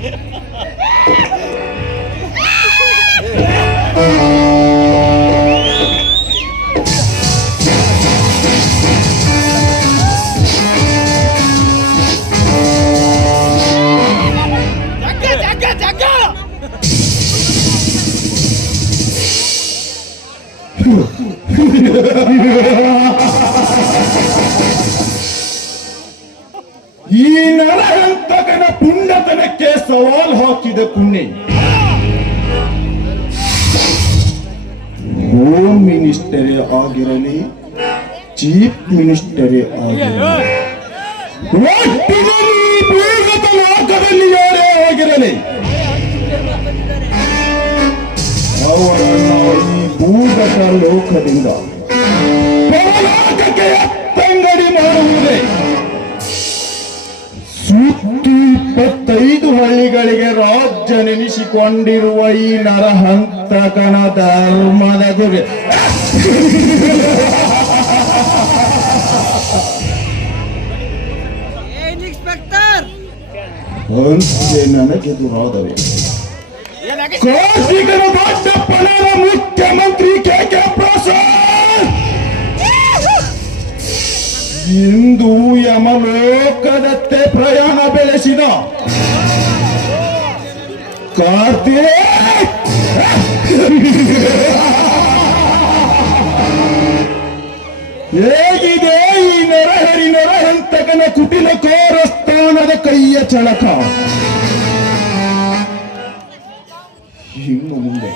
ಈ ನರಹಂತಕನ ಪುಣ್ಯತನಕ್ಕೆ ಸವಾಲ್ ಹಾಕಿದ ಪುಣ್ಯ ಹೋಮ್ ಮಿನಿಸ್ಟರೇ ಆಗಿರಲಿ, ಚೀಫ್ ಮಿನಿಸ್ಟರೇ ಆಗಿರಲಿ, ಒಟ್ಟಿನಲ್ಲಿ ಭೂಗತ ಲೋಕದಲ್ಲಿ ಯಾರೇ ಆಗಿರಲಿ, ಅವರನ್ನು ಈ ಭೂಗತ ಲೋಕದಿಂದ ಪರಲೋಕಕ್ಕೆ ಎತ್ತಂಗಡಿ ಮಾಡುವುದೇ. ಸುತ್ತು 25 ಹಳ್ಳಿಗಳಿಗೆ ರಾಜ್ಯ ನೆನೆಸಿಕೊಂಡಿರುವ ಈ ನರಹಂತಕನ ಧರ್ಮದ ಗುರಿ ಅಂತೆ ನನಗೆದುರಾದವೆ. ಕಾರ್ತಿಕನ ದೊಡ್ಡಪ್ಪನ ಮುಖ್ಯಮಂತ್ರಿ ಕೆ ಪ್ರಸಾದ್ ಇಂದು ಯಮಲೋಕದತ್ತೆ ಪ್ರಯಾಣ ಬೆಳೆಸಿದ. ಕಾರ್ತಿಕ್ ಹೇಗಿದೆ ಈ ನರಹಂತಕನ ಕುಟಿಲ ಕೋರಸ್ಥಾನದ ಕೈಯ ಚಳಕ? ಇನ್ನು ಮುಂದೆ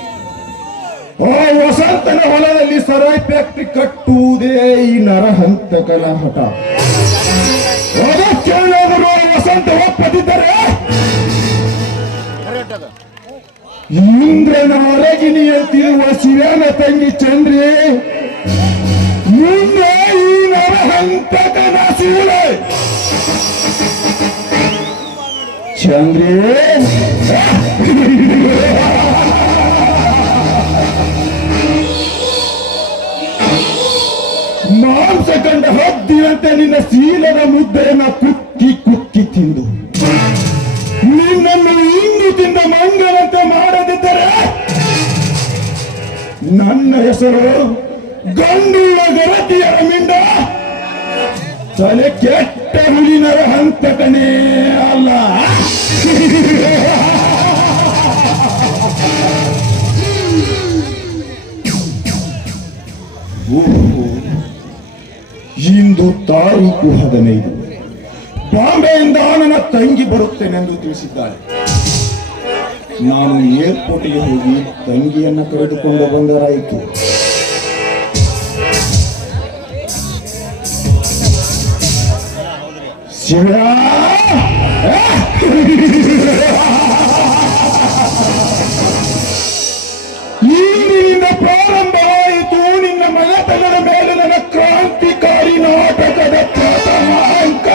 ಆ ವಸಂತನ ಹೊಲದಲ್ಲಿ ಸರಾಯ್ ಫ್ಯಾಕ್ಟ್ರಿ ಕಟ್ಟುವುದೇ ಈ ನರಹಂತಕನ ಹಠ. ಅದಕ್ಕೇನಾದರೂ ವಸಂತ ಒಪ್ಪದಿದ್ದರೆ ಇಂದ್ರನ ಅರಗಿನಿಯಂತಿರುವ ಶಿವನ ತಂಗಿ ಚಂದ್ರಿ ಮುಂದೆ ಈ ನರಹಂತಕನ ಸೂಳೆ ಚಂದ್ರಿ ಮಾಂಸ ಕಂಡ ಹದ್ದಿನಂತೆ ನಿನ್ನ ಶೀಲದ ಮುದ್ದೆಯನ್ನ ಕುಕ್ಕಿ ಕುಕ್ಕಿ ತಿಂದು ನಿನ್ನನ್ನು ಇಂದು ತಿಂದ ಮಂಗನಂತೆ ಮಾಡದಿದ್ದರೆ ನನ್ನ ಹೆಸರು ಗಂಡುಳ್ಳ ಗರತಿಯರ ಮಿಂಡ ತಲೆ ಕೆಟ್ಟ ಹುಲಿ ನರಹಂತಕನೇ ಅಲ್ಲ. ಇಂದು ತಾರೀಕು 15 ಬಾಂಬೆಯಿಂದ ನನ್ನ ತಂಗಿ ಬರುತ್ತೇನೆಂದು ತಿಳಿಸಿದ್ದಾರೆ. ನಾನು ಏರ್ಪೋರ್ಟ್ಗೆ ಹೋಗಿ ತಂಗಿಯನ್ನು ಕರೆದುಕೊಂಡು ಬಂದರಾಯಿತು. ಶಿವ ಇಂದಿನಿಂದ ಪ್ರಾರಂಭವಾಯಿತು ನಿನ್ನ ಮನೆತನದ ಮೇಲೆ ನನ್ನ ಕ್ರಾಂತಿಕಾರಿ ನಾಟಕದ ಪ್ರಥಮ ಅಂಕ.